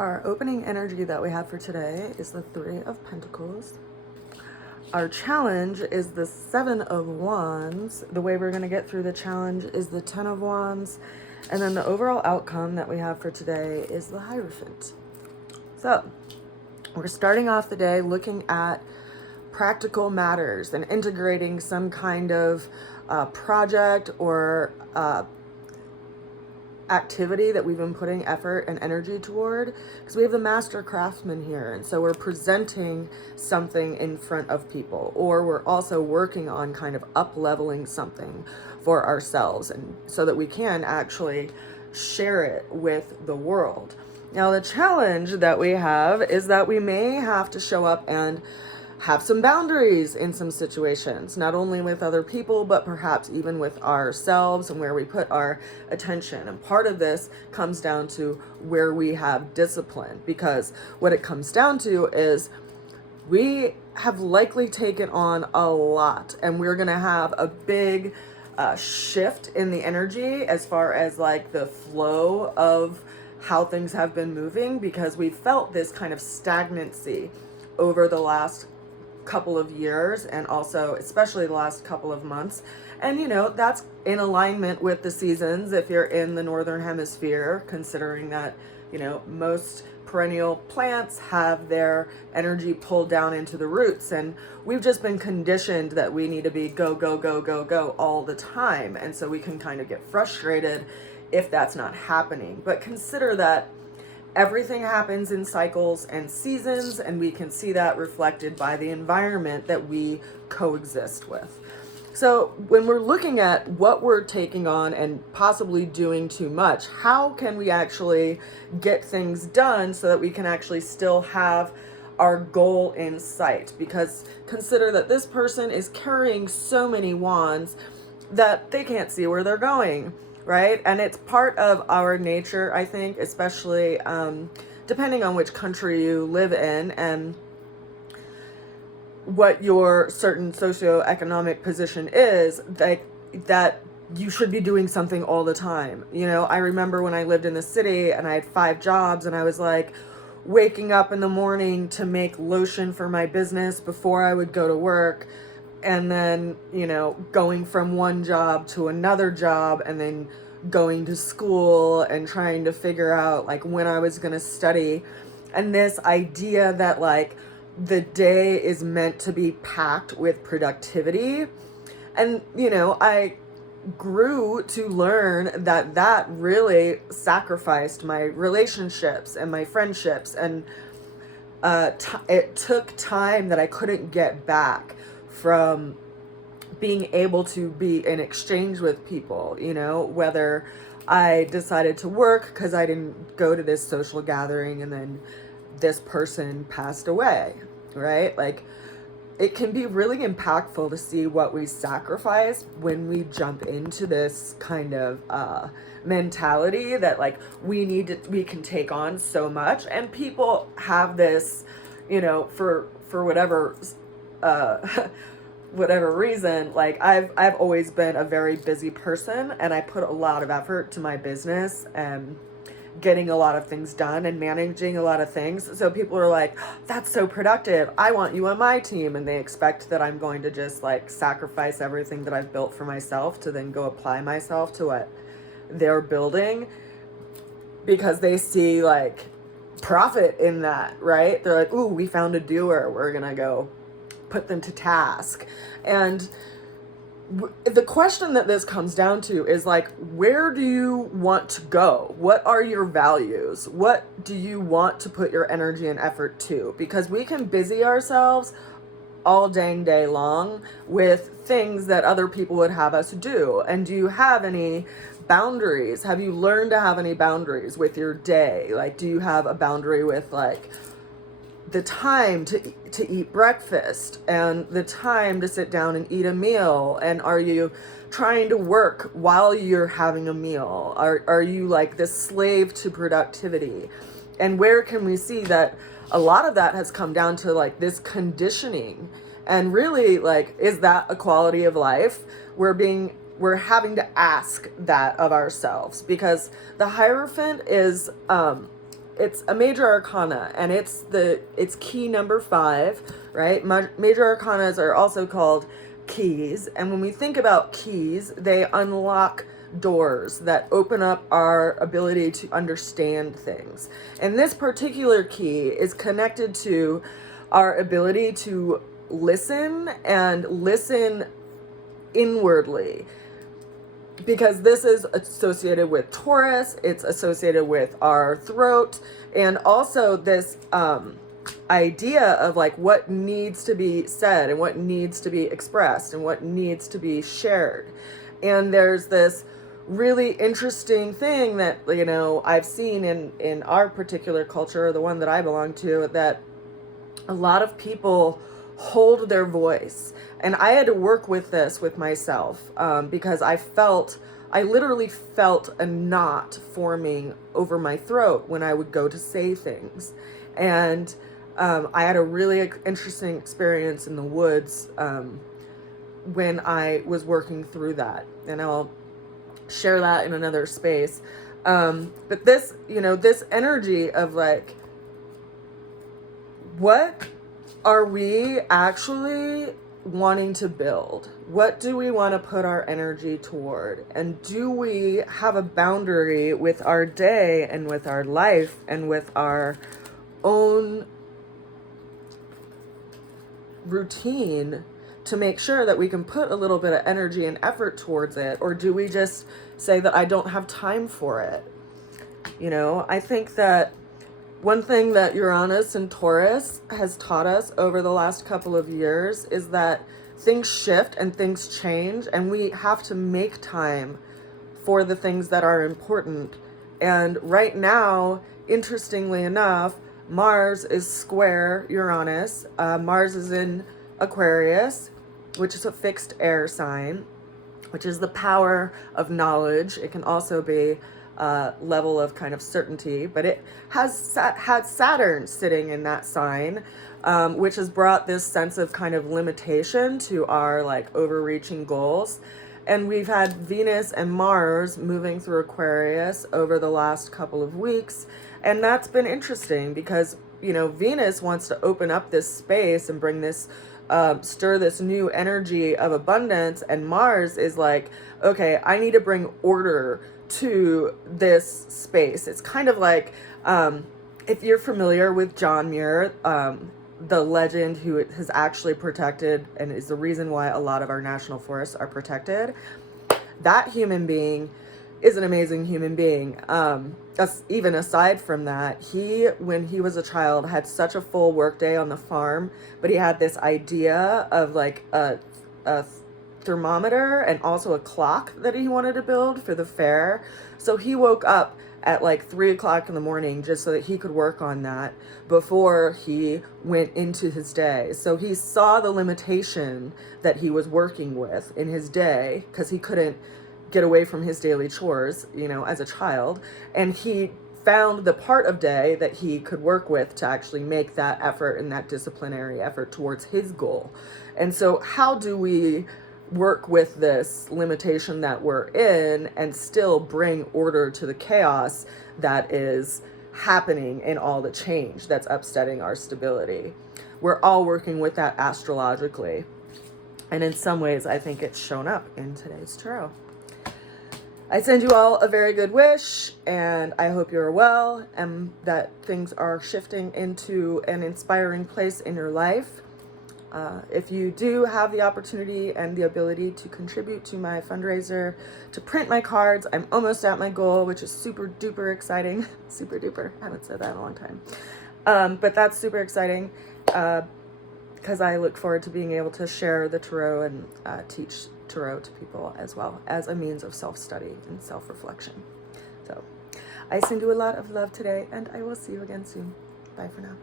Our opening energy that we have for today is the Three of Pentacles. Our challenge is the Seven of Wands. The way we're going to get through the challenge is the Ten of Wands. And then the overall outcome that we have for today is the Hierophant. So, we're starting off the day looking at practical matters and integrating some kind of project or activity that we've been putting effort and energy toward, because we have the master craftsman here, and so we're presenting something in front of people, or we're also working on kind of up leveling something for ourselves, and so that we can actually share it with the world. Now the challenge that we have is that we may have to show up and have some boundaries in some situations, not only with other people, but perhaps even with ourselves and where we put our attention. And part of this comes down to where we have discipline, because what it comes down to is we have likely taken on a lot, and we're going to have a big shift in the energy as far as like the flow of how things have been moving, because we felt this kind of stagnancy over the last couple of years, and also especially the last couple of months. And you know, that's in alignment with the seasons if you're in the northern hemisphere, considering that, you know, most perennial plants have their energy pulled down into the roots, and we've just been conditioned that we need to be go go go go go all the time, and so we can kind of get frustrated if that's not happening. But consider that everything happens in cycles and seasons, and we can see that reflected by the environment that we coexist with. So when we're looking at what we're taking on and possibly doing too much, how can we actually get things done so that we can actually still have our goal in sight? Because consider that this person is carrying so many wands that they can't see where they're going. Right? And it's part of our nature, I think, especially depending on which country you live in and what your certain socioeconomic position is, like that you should be doing something all the time. You know, I remember when I lived in the city and I had 5 jobs, and I was like waking up in the morning to make lotion for my business before I would go to work, and then, you know, going from one job to another job, and then going to school and trying to figure out like when I was going to study. And this idea that like the day is meant to be packed with productivity. And, you know, I grew to learn that that really sacrificed my relationships and my friendships, and it took time that I couldn't get back from being able to be in exchange with people, you know, whether I decided to work because I didn't go to this social gathering and then this person passed away, right? Like, it can be really impactful to see what we sacrifice when we jump into this kind of mentality that like we can take on so much. And people have this, you know, for whatever whatever reason, like I've always been a very busy person, and I put a lot of effort to my business and getting a lot of things done and managing a lot of things. So people are like, that's so productive, I want you on my team, and they expect that I'm going to just like sacrifice everything that I've built for myself to then go apply myself to what they're building, because they see like profit in that, right? They're like, ooh, we found a doer, we're gonna go put them to task. And the question that this comes down to is like, where do you want to go? What are your values? What do you want to put your energy and effort to? Because we can busy ourselves all dang day long with things that other people would have us do. And do you have any boundaries? Have you learned to have any boundaries with your day? Like, do you have a boundary with like the time to eat breakfast and the time to sit down and eat a meal? And are you trying to work while you're having a meal? Are you like this slave to productivity? And where can we see that a lot of that has come down to like this conditioning? And really, like, is that a quality of life? We're having to ask that of ourselves, because the Hierophant is it's a major arcana, and it's key number 5, right? Major arcanas are also called keys, and when we think about keys, they unlock doors that open up our ability to understand things. And this particular key is connected to our ability to listen, and listen inwardly, because this is associated with Taurus, it's associated with our throat, and also this idea of like what needs to be said and what needs to be expressed and what needs to be shared. And there's this really interesting thing that, you know, I've seen in our particular culture, the one that I belong to, that a lot of people hold their voice. And I had to work with this with myself, because I literally felt a knot forming over my throat when I would go to say things. And I had a really interesting experience in the woods when I was working through that. And I'll share that in another space. But this, you know, this energy of like, what are we actually wanting to build? What do we want to put our energy toward? And do we have a boundary with our day and with our life and with our own routine to make sure that we can put a little bit of energy and effort towards it? Or do we just say that I don't have time for it? You know, I think that one thing that Uranus and Taurus has taught us over the last couple of years is that things shift and things change, and we have to make time for the things that are important. And right now, interestingly enough, Mars is square Uranus. Mars is in Aquarius, which is a fixed air sign, which is the power of knowledge. It can also be level of kind of certainty, but it had Saturn sitting in that sign, which has brought this sense of kind of limitation to our like overreaching goals. And we've had Venus and Mars moving through Aquarius over the last couple of weeks, and that's been interesting because, you know, Venus wants to open up this space and bring this stir this new energy of abundance, and Mars is like, okay, I need to bring order to this space. It's kind of like, if you're familiar with John Muir, the legend who has actually protected and is the reason why a lot of our national forests are protected, that human being is an amazing human being. Even aside from that, when he was a child, had such a full workday on the farm, but he had this idea of like a thermometer and also a clock that he wanted to build for the fair. So he woke up at like 3 o'clock in the morning just so that he could work on that before he went into his day. So he saw the limitation that he was working with in his day because he couldn't get away from his daily chores, you know, as a child. And he found the part of day that he could work with to actually make that effort and that disciplinary effort towards his goal. And so how do we work with this limitation that we're in and still bring order to the chaos that is happening in all the change that's upsetting our stability? We're all working with that astrologically. And in some ways, I think it's shown up in today's tarot. I send you all a very good wish, and I hope you're well and that things are shifting into an inspiring place in your life. If you do have the opportunity and the ability to contribute to my fundraiser to print my cards, I'm almost at my goal, which is super duper exciting. Super duper. I haven't said that in a long time. But that's super exciting because I look forward to being able to share the tarot and teach tarot to people as well as a means of self-study and self-reflection. So I send you a lot of love today, and I will see you again soon. Bye for now.